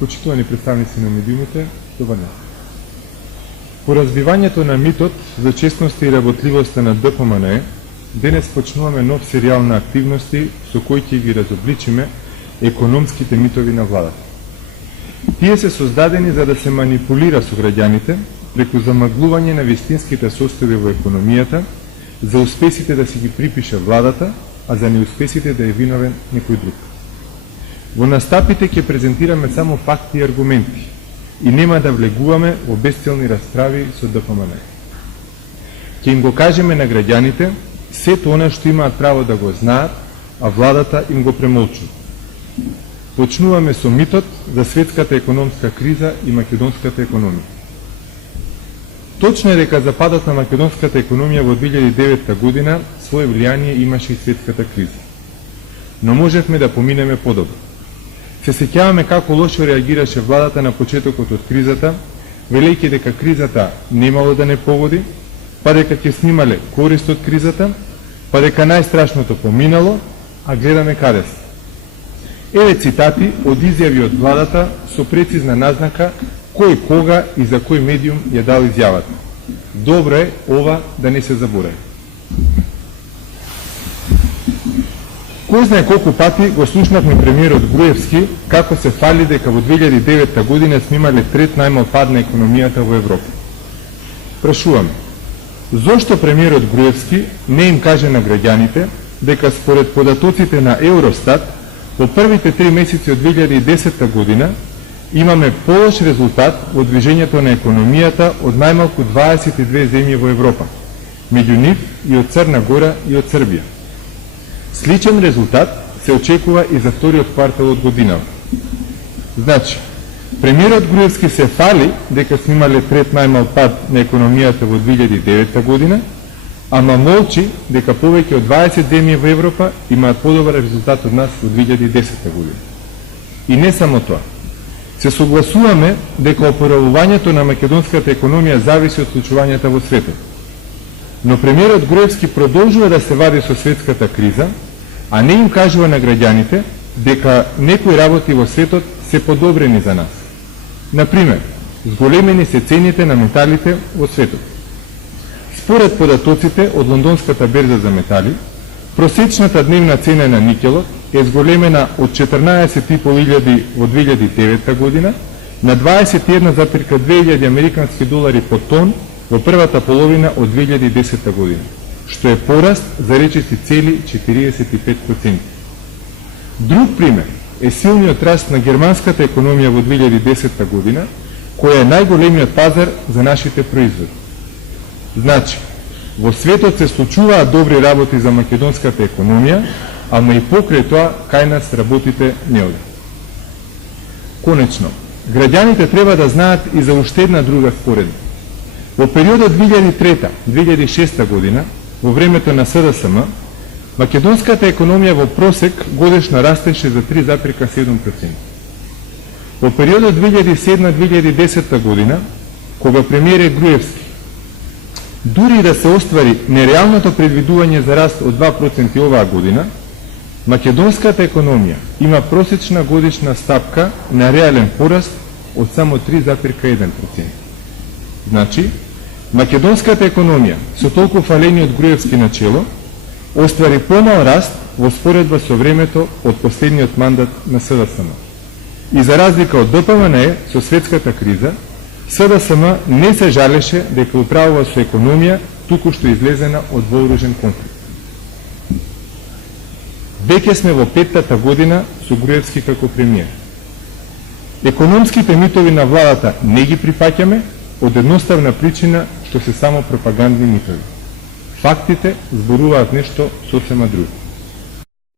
Почитувани представници на медиумите, добар ден. По развивањето на митот за честноста и работливоста на ДПМНЕ, денес почнуваме нов серијал на активности со кои ќе ги разобличиме економските митови на владата. Тие се создадени за да се манипулира со граѓаните преку замаглување на вистинските состојби во економијата, за успесите да си ги припише владата, а за неуспесите да е виновен некој друг. Во настапите ќе презентираме само факти и аргументи и нема да влегуваме во бесцелни расправи со ДПМНЕ. Ќе им го кажеме на граѓаните сето она што имаат право да го знаат, а владата им го премолчува. Почнуваме со митот за светската економска криза и македонската економија. Точно е дека за падот на македонската економија во 2009 година своје влијание имаше и светската криза. Но можевме да поминеме подобро. Се сеќаваме како лошо реагираше владата на почетокот од кризата, велејќи дека кризата немало да не погоди, па дека ќе снимале корист од кризата, па дека најстрашното поминало, а гледаме каде се. Еве цитати од изјави од владата со прецизна назнака кој, кога и за кој медиум ја дал изјавата. Добро е ова да не се заборави. Кој знае колку пати го слушнавме премиерот Груевски како се фали дека во 2009 година снимале трет најмал пад на економијата во Европа. Прашуваме, зошто премиерот Груевски не им каже на граѓаните дека според податоците на Евростат во првите 3 месеци од 2010 година имаме полош резултат во движењето на економијата од најмалку 22 земји во Европа, меѓу нив и од Црна Гора и од Србија. Сличен резултат се очекува и за вториот квартал од годинава. Значи, премиерот Груевски се фали дека снимале трет најмал пад на економијата во 2009 година, ама молчи дека повеќе од 20 земји во Европа имаат подобар резултат од нас во 2010 година. И не само тоа. Се согласуваме дека опоравувањето на македонската економија зависи од случувањата во светот. Но премиерот Груевски продолжува да се вади со светската криза, а не им кажува на граѓаните дека некои работи во светот се подобрени за нас. Например, зголемени се цените на металите во светот. Според податоците од Лондонската берза за метали, просечната дневна цена на никелот е зголемена од 14.500 во 2009 година на 21,2 американски долари по тон во првата половина од 2010 година, што е пораст за речиси цели 45%. Друг пример е силниот раст на германската економија во 2010 година, која е најголемиот пазар за нашите производи. Значи, во светот се случуваат добри работи за македонската економија, ама и покрај тоа кај нас работите не оде. Конечно, граѓаните треба да знаат и за уште една друга споредба. Во периодот 2003-2006 година, во времето на СДСМ, македонската економија во просек годишно растеше за 3,7%. Во периодот 2007-2010 година, кога премиер е Груевски, дури да се оствари нереалното предвидување за раст од 2% оваа година, македонската економија има просечна годишна стапка на реален пораст од само 3,1%. Значи, македонската економија со толку фалени од Груевски начело оствари помал раст во споредба со времето од последниот мандат на СДСМ. И за разлика од ДПМНЕ со светската криза, СДСМ не се жалеше дека управува со економија туку што излезена од вооружен конфликт. Веќе сме во 5-та година со Груевски како премиер. Економските митови на владата не ги прифаќаме од едноставна причина што се само пропагандни митови. Фактите зборуваат нешто сосема друго.